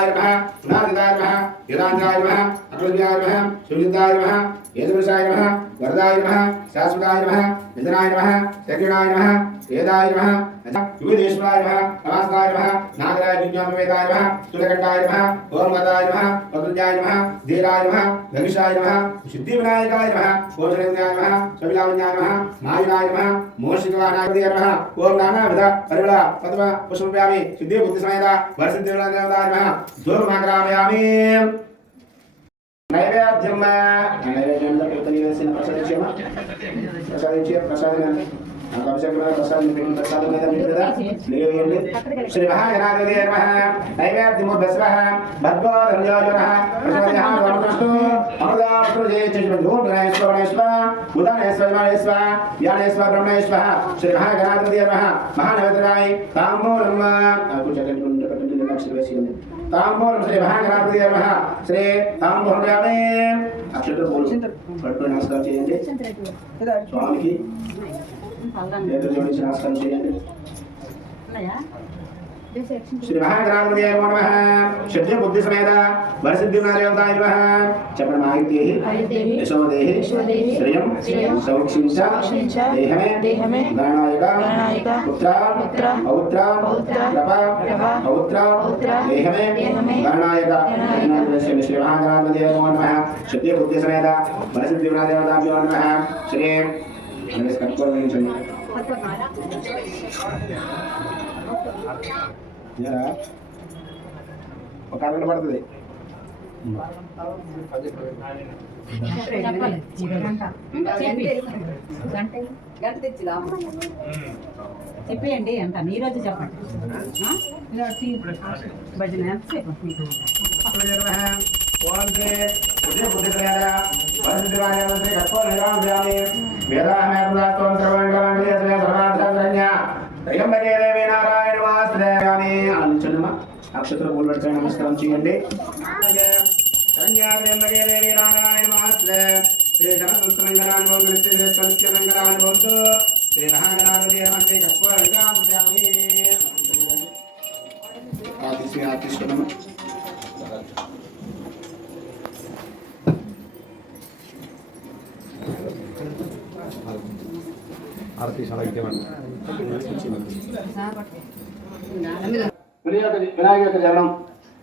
ధర్మదాయ నమః గుణాధిదాయ నమః యుధాంతాయ నమః అకృత్యాయ నమః సుజితాయ నమః ఏదృశాయ నమః వరదాయ నమః శాశ్వతాయ నమః నిధనాయ నమః శక్రిణాయ నమః వేదాయ నమః యుగేశ్వరాయ నమః నమస్తాయ నమః నాగరాయ విజ్ఞాపవేదాయ నమః స్థూలకంఠాయ నమః ఓం గదాయ నమః వక్రజాయ నమః ధీరాయ నమః ధనుషాయ నమః సిద్ధి వినాయకాయ నమః కోశలింగాయ నమః సవిలావణ్యాయ నమః నాయుడాయ నమః మోషికవాహనాయ నమః ఓం నానావిధ పరిమళ పద్మ పుష్పవ్యామి సిద్ధి బుద్ధి సమేత వరసిద్ధి వినాయకాయ నమః ధూపమాగ్రామయామి నైవేద్యం నైవేద్యంలో కీర్తనీయసిన ప్రసాదించే श्री महागणाधिपतये नमः नैवेद्यमो बस्वः भद्रो धन्योजनः प्रसादः वरदस्तु अमृतास्तुजे चित्रधूमगणेश्वरेश्वर उदनेश्वरेश्वर ज्ञानेश्वर ब्रह्मेश्वर श्री महागणाधिपतये नमः महानवतराय ताम्बूलम् ताम्बूलं श्री महागणाधिपतये नमः श्री ताम्बूलयामि अक्षत्र बोलो पट्टो नमस्कार చేయండి స్వామికి नमस्कार श्री महागणाधिपतये नमः सिद्धि बुद्धि समेत वरसिद्धि विनायकाय नमः चपरमाहितेहि यशोदेहि श्रियं सौख्यं च देहमे गणनायक पुत्र पौत्र प्रभा पौत्र देहमे गणनायक श्री महागणाधिपतये नमः सिद्धि बुद्धि समेत वरसिद्धि विनायकाय नमः श्री ఒక అరగంట పడుతుంది చెప్పేయండి అంత ఈరోజు చెప్పండి భజన ఎంతసేపు అక్షత్ర పూలపడితే నమస్కారం చేయండి శ్రీ జనసంస్కరంగరానుభవంతు శ్రీ మహాగణాధిపతి आरती వినాయక జనం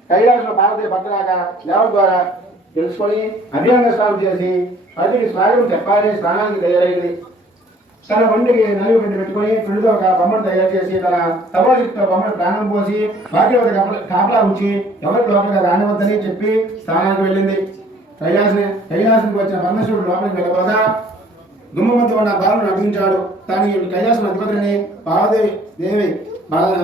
కైలాసంలో పార్వతీ భక్తులాగా దేవత ద్వారా తెలుసుకొని అభ్యంగ స్నానం చేసి పతికి స్వాగతం చెప్పాలి. స్నానానికి తయారైంది. తన వంటికి నలుగు పిండి పెట్టుకుని పిండితో ఒక బొమ్మను తయారు చేసి తన తపోశక్తితో బొమ్మను ప్రాణం పోసి భాగ్యవతి కాపలా ఉంచి ఎవరి లోపలికి రానివద్దని చెప్పి స్నానానికి వెళ్ళింది. కైలాసానికి వచ్చిన పరమేశ్వరుడు లోపలికి వెళ్ళబోదా గుమ్మమంతా ఉన్న బాలను అభించాడు. తాను కైలాసం అధిపతిని పార్వదేవి దేవి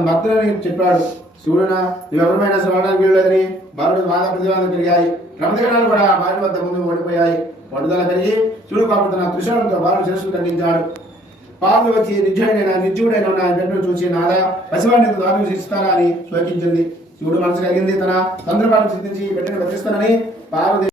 భక్తులని చెప్పాడు. శివుడున ఎవరిమైనా చూడడానికి వీల్లేదని బాలుడు బాధ ప్రతివాదం పెరిగాయి. రమదగణాలు కూడా బాలుడి వద్ద ముందు ఓడిపోయాయి. పట్టుదల పెరిగి శివుడు పాపడుతున్న త్రిశూలంతో బాలుడు శిరస్సును ఖండించాడు. పాలు వచ్చి నిర్జీవుడైన ఉన్న బిడ్డను చూసి నాదా పసివాడిని దారుణం శిక్షిస్తారా అని శోకించింది. శివుడు మనసు కలిగింది. తన తొందరపాటు సిద్ధించి బిడ్డను బతిస్తానని పార్వతి